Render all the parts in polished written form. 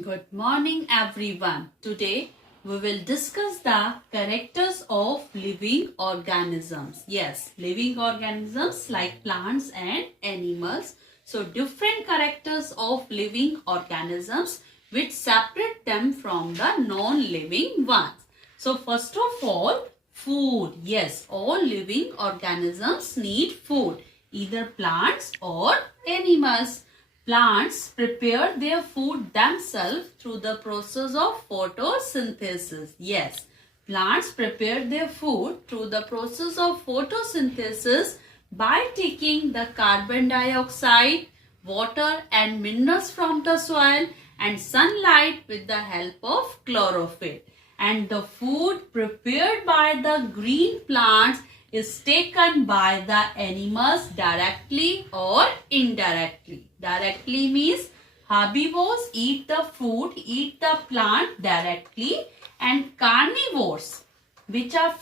Good morning everyone. Today we will discuss the characters of living organisms. Yes, living organisms like plants and animals. So different characters of living organisms which separate them from the non-living ones. So first of all, food. Yes, all living organisms need food, either plants or animals. Plants prepare their food themselves through the process of photosynthesis. Yes, plants prepare their food through the process of photosynthesis by taking the carbon dioxide, water and minerals from the soil and sunlight with the help of chlorophyll. And the food prepared by the green plants is taken by the animals directly or indirectly. Directly means herbivores eat the food, eat the plant directly, and carnivores, which are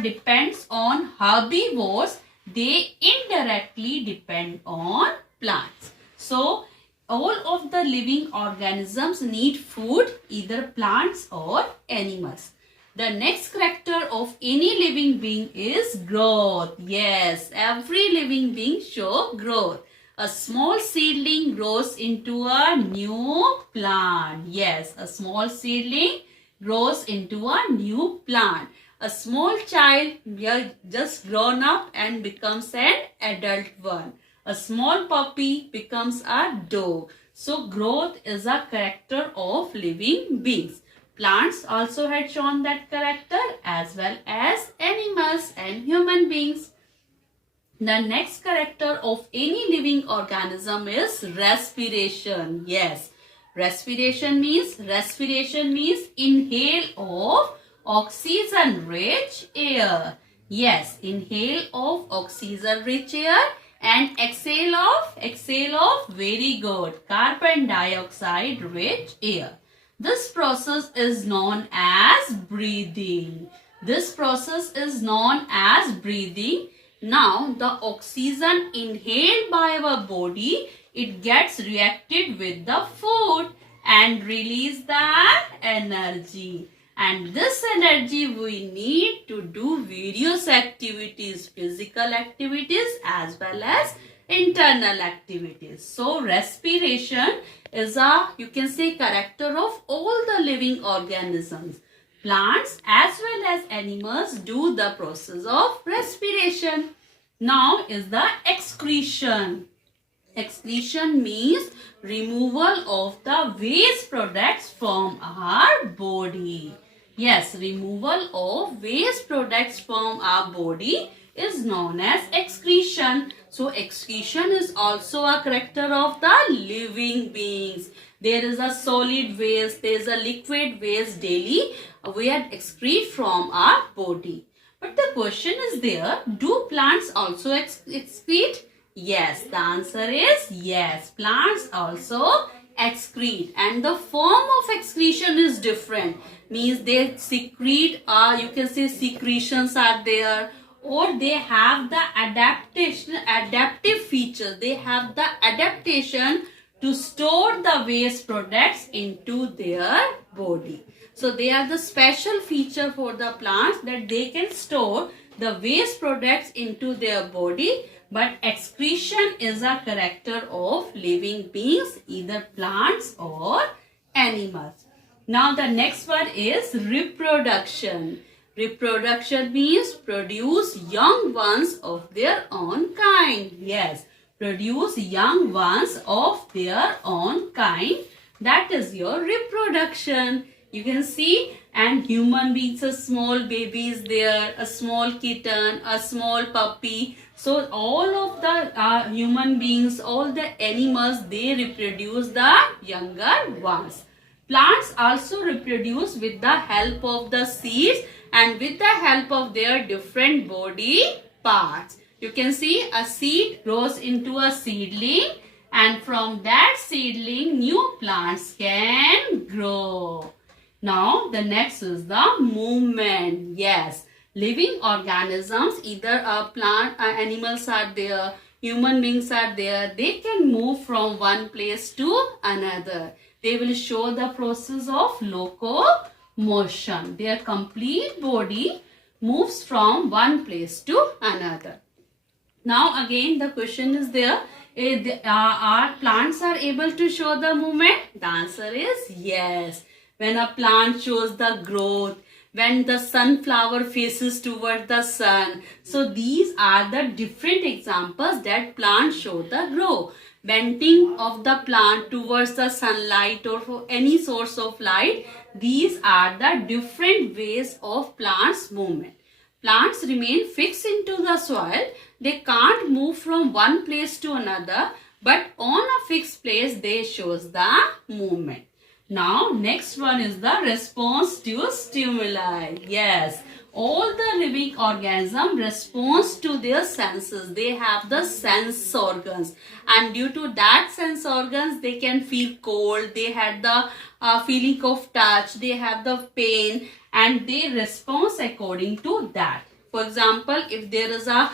depends on herbivores, they indirectly depend on plants. So all of the living organisms need food, either plants or animals. The next character of any living being is growth. Yes, every living being show growth. A small seedling grows into a new plant. Yes, a small seedling grows into a new plant. A small child just grown up and becomes an adult one. A small puppy becomes a dog. So growth is a character of living beings. Plants also had shown that character as well as animals and human beings. The next character of any living organism is respiration. Yes, respiration means inhale of oxygen rich air. Yes, inhale of oxygen rich air and exhale of very good carbon dioxide rich air. This process is known as breathing. Now, the oxygen inhaled by our body, it gets reacted with the food and release the energy. And this energy we need to do various activities, physical activities as well as internal activities. So respiration is a, you can say, character of all the living organisms. Plants as well as animals do the process of respiration. Now is the excretion. Excretion means removal of the waste products from our body. Yes, removal of waste products from our body is known as excretion. So excretion is also a character of the living beings. There is a solid waste, there is a liquid waste daily we excrete from our body. But the question is there, do plants also excrete? Yes, the answer is yes. Plants also excrete, and the form of excretion is different. Means they secrete, you can say secretions are there, or they have the adaptive feature. They have the adaptation to store the waste products into their body. So they are the special feature for the plants that they can store the waste products into their body. But excretion is a character of living beings, either plants or animals. Now the next one is reproduction. Reproduction means produce young ones of their own kind. Yes, produce young ones of their own kind. That is your reproduction. You can see, and human beings, a small baby is there, a small kitten, a small puppy. So all of the human beings, all the animals, they reproduce the younger ones. Plants also reproduce with the help of the seeds and with the help of their different body parts. You can see a seed grows into a seedling, and from that seedling new plants can grow. Now the next is the movement. Yes, living organisms, either animals are there, human beings are there, they can move from one place to another. they will show the process of locomotion. Their complete body moves from one place to another. Now again the question is there, are plants are able to show the movement? The answer is yes. When a plant shows the growth, when the sunflower faces toward the sun. So these are the different examples that plants show the growth. Bending of the plant towards the sunlight or for any source of light. These are the different ways of plants movement. Plants remain fixed into the soil. They can't move from one place to another, but on a fixed place they shows the movement. Now next one is the response to stimuli. Yes, all the living organism responds to their senses. They have the sense organs, and due to that sense organs they can feel cold, they had the feeling of touch, they have the pain, and they respond according to that. For example, if there is a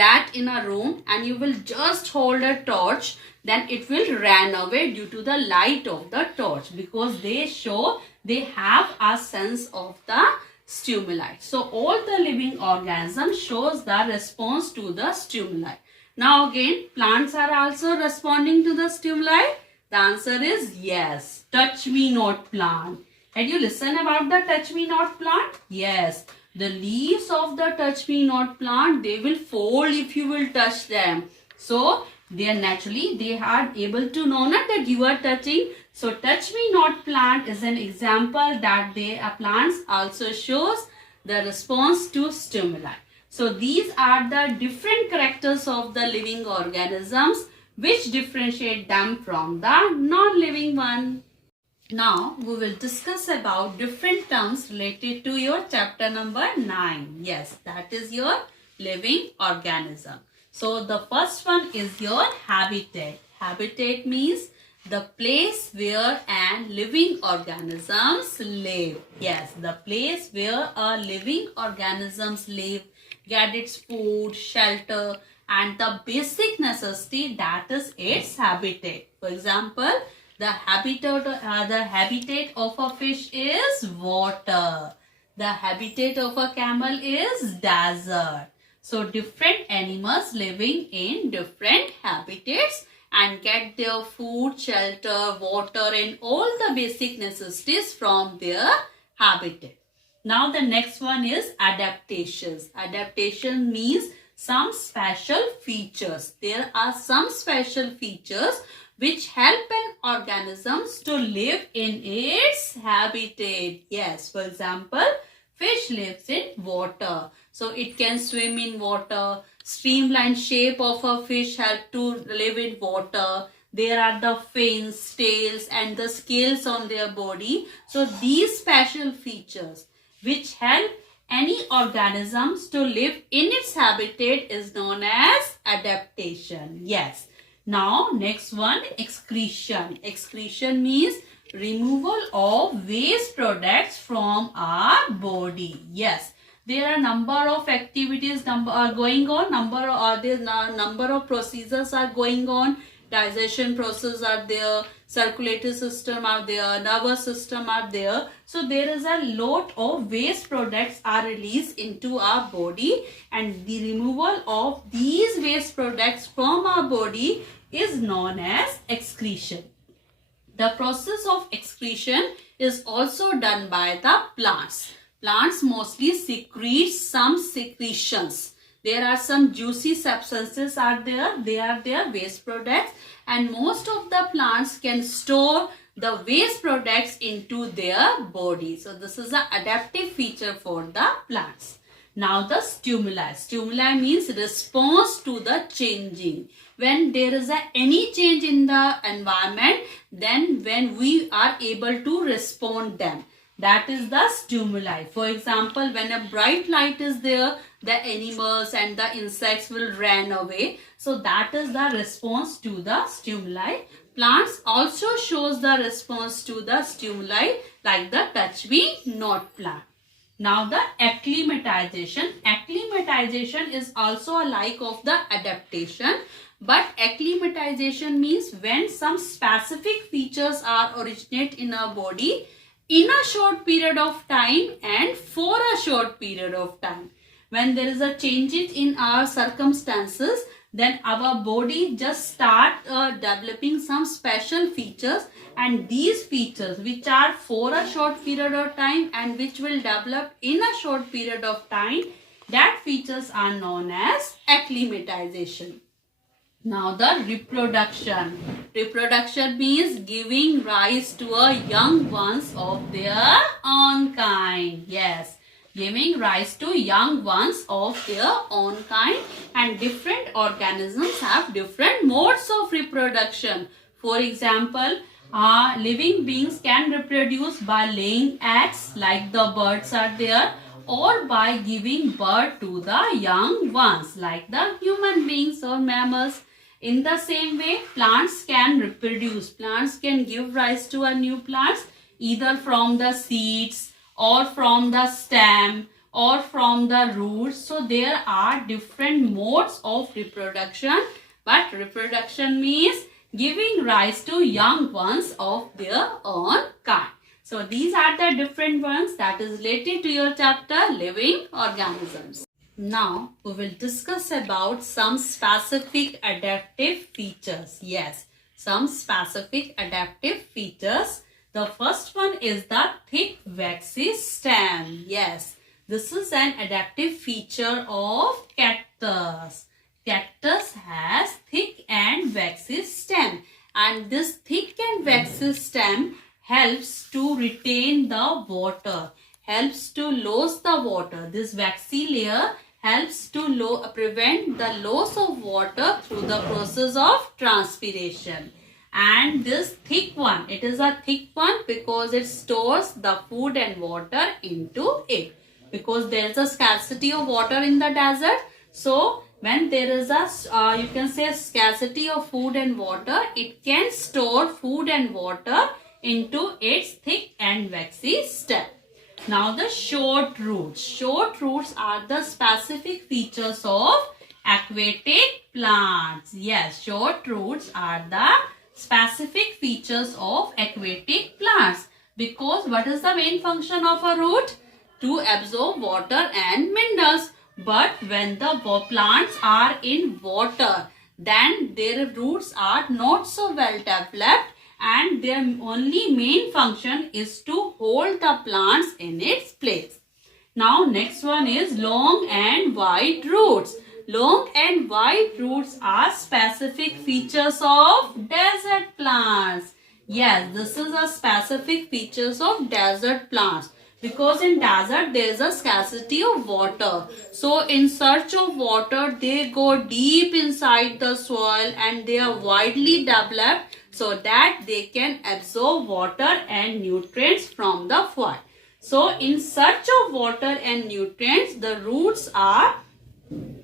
rat in a room and you will just hold a torch, then it will run away due to the light of the torch, because they have a sense of the stimuli. So all the living organism shows the response to the stimuli. Now again, plants are also responding to the stimuli. The answer is yes. Touch me not plant. Had you listened about the touch me not plant? Yes. The leaves of the touch me not plant, they will fold if you will touch them. So they are able to know that you are touching. So touch me not plant is an example that plants also shows the response to stimuli. So these are the different characters of the living organisms which differentiate them from the non-living one. Now we will discuss about different terms related to your chapter number 9. Yes, that is your living organism. So the first one is your habitat. Habitat means the place where an living organisms live. Yes, the place where a living organisms live, get its food, shelter, and the basic necessity, that is its habitat. For example, the habitat of a fish is water. The habitat of a camel is desert. So different animals living in different habitats and get their food, shelter, water and all the basic necessities from their habitat. Now the next one is adaptations. Adaptation means some special features. There are some special features which help an organism to live in its habitat. Yes, for example, fish lives in water. So it can swim in water. Streamlined shape of a fish help to live in water. There are the fins, tails and the scales on their body. So these special features which help any organisms to live in its habitat is known as adaptation. Yes. Now next one, excretion. Excretion means removal of waste products from our body. Yes, there are number of activities are going on, number of procedures are going on. Digestion process are there, circulatory system are there, nervous system are there. So there is a lot of waste products are released into our body, and the removal of these waste products from our body is known as excretion. The process of excretion is also done by the plants. Plants mostly secrete some secretions. There are some juicy substances are there. They are their waste products, and most of the plants can store the waste products into their body. So this is an adaptive feature for the plants. Now the stimuli. Stimuli means response to the changing. When there is any change in the environment, then when we are able to respond them. That is the stimuli. For example, when a bright light is there, the animals and the insects will run away. So that is the response to the stimuli. Plants also shows the response to the stimuli, like the touch me not plant. Now the acclimatization. Acclimatization is also a like of the adaptation, but acclimatization means when some specific features are originate in our body in a short period of time and for a short period of time. When there is a changes in our circumstances, then our body just start developing some special features, and these features which are for a short period of time and which will develop in a short period of time, that features are known as acclimatization. Now the reproduction. Reproduction means giving rise to a young ones of their own kind. Yes, giving rise to young ones of their own kind, and different organisms have different modes of reproduction. For example, living beings can reproduce by laying eggs like the birds are there, or by giving birth to the young ones like the human beings or mammals. In the same way, plants can reproduce. Plants can give rise to a new plants either from the seeds or from the stem or from the roots. So there are different modes of reproduction, but reproduction means giving rise to young ones of their own kind. So these are the different ones that is related to your chapter living organisms. Now we will discuss about some specific adaptive features. Yes, some specific adaptive features. The first one is the thick waxy stem. Yes, this is an adaptive feature of cactus. Cactus has thick and waxy stem, and this thick and waxy stem helps to retain the water, helps to lose the water. This waxy layer helps to prevent the loss of water through the process of transpiration. And this thick one, it is a thick one because it stores the food and water into it. Because there is a scarcity of water in the desert, so when there is a you can say scarcity of food and water, it can store food and water into its thick and waxy stem. Now the short roots. Short roots are the specific features of aquatic plants. Yes, short roots are the specific features of aquatic plants. Because what is the main function of a root? To absorb water and minerals. But when the plants are in water, then their roots are not so well developed, and their only main function is to hold the plants in its place. Now next one is long and wide roots. Long and wide roots are specific features of desert plants. Yes, this is a specific features of desert plants. Because in desert there is a scarcity of water. So in search of water, they go deep inside the soil and they are widely developed so that they can absorb water and nutrients from the soil. So in search of water and nutrients, the roots are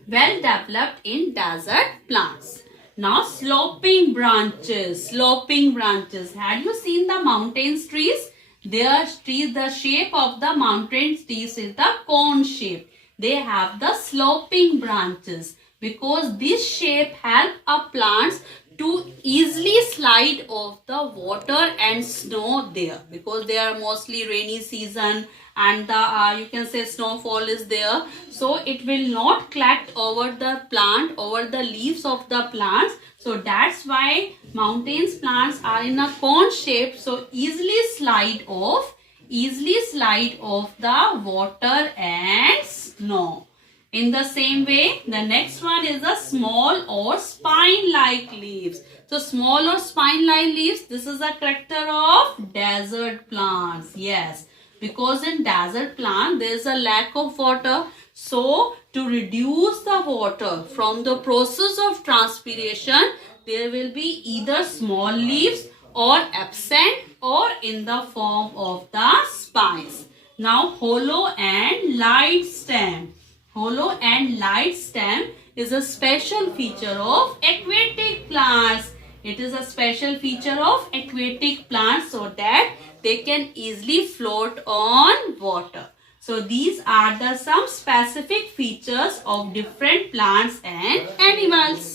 well developed in desert plants. Now sloping branches. Sloping branches. Had you seen the mountain trees? Their trees, the shape of the mountain trees is the cone shape. They have the sloping branches because this shape help our plants to easily slide off the water and snow there, because they are mostly rainy season and the you can say snowfall is there, so it will not collect over the plant, over the leaves of the plants. So that's why mountains plants are in a cone shape, so easily slide off the water and snow. In the same way, the next one is the small or spine-like leaves. So small or spine-like leaves, this is a character of desert plants. Yes, because in desert plant there is a lack of water. So to reduce the water from the process of transpiration, there will be either small leaves or absent or in the form of the spines. Now hollow and light stem. Hollow and light stem is a special feature of aquatic plants. It is a special feature of aquatic plants so that they can easily float on water. So these are the some specific features of different plants and animals.